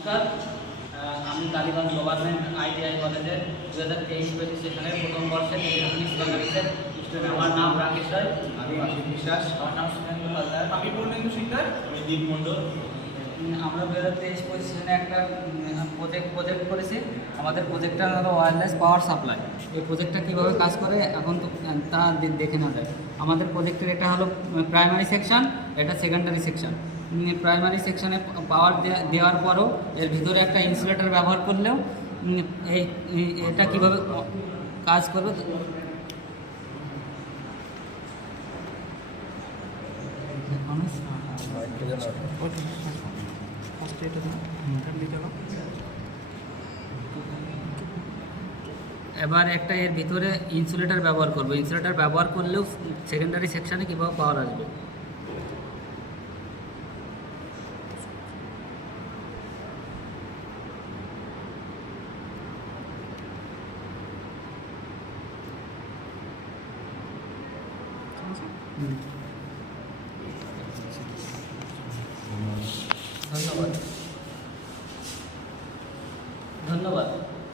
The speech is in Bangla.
নমস্কার। আমি কালীগঞ্জ গভর্নমেন্ট আইটিআই কলেজের দু হাজার তেইশ পঁচিশ সেখানের প্রথম মেকানিক্সের স্টুডেন্ট। আমার নাম রাকেশ রায়। আমি আশিক বিশ্বাস। আমার নাম সুরেন্দ্র হালদার আমি পূর্ণেন্দু শিকদার। আমি দীপ মণ্ডল। আমরা দু হাজার তেইশ পঁচিশ সেখানে একটা প্রজেক্ট প্রজেক্ট করেছি। আমাদের প্রজেক্টটা হলো ওয়্যারলেস পাওয়ার সাপ্লাই এই প্রজেক্টটা কীভাবে কাজ করে এখন তো তা দেখে না যায়। আমাদের প্রজেক্টের এটা হলো প্রাইমারি সেকশন এটা সেকেন্ডারি সেকশন প্রাইমারি সেকশনে পাওয়ার দেওয়ার পরও এর ভিতরে একটা ইনসুলেটর ব্যবহার করলেও এই এটা কীভাবে কাজ করবে? এবার একটা এর ভিতরে ইনসুলেটর ব্যবহার করব। ইনসুলেটর ব্যবহার করলেও সেকেন্ডারি সেকশনে কীভাবে পাওয়ার আসবে? ধন্যবাদ। ধন্যবাদ।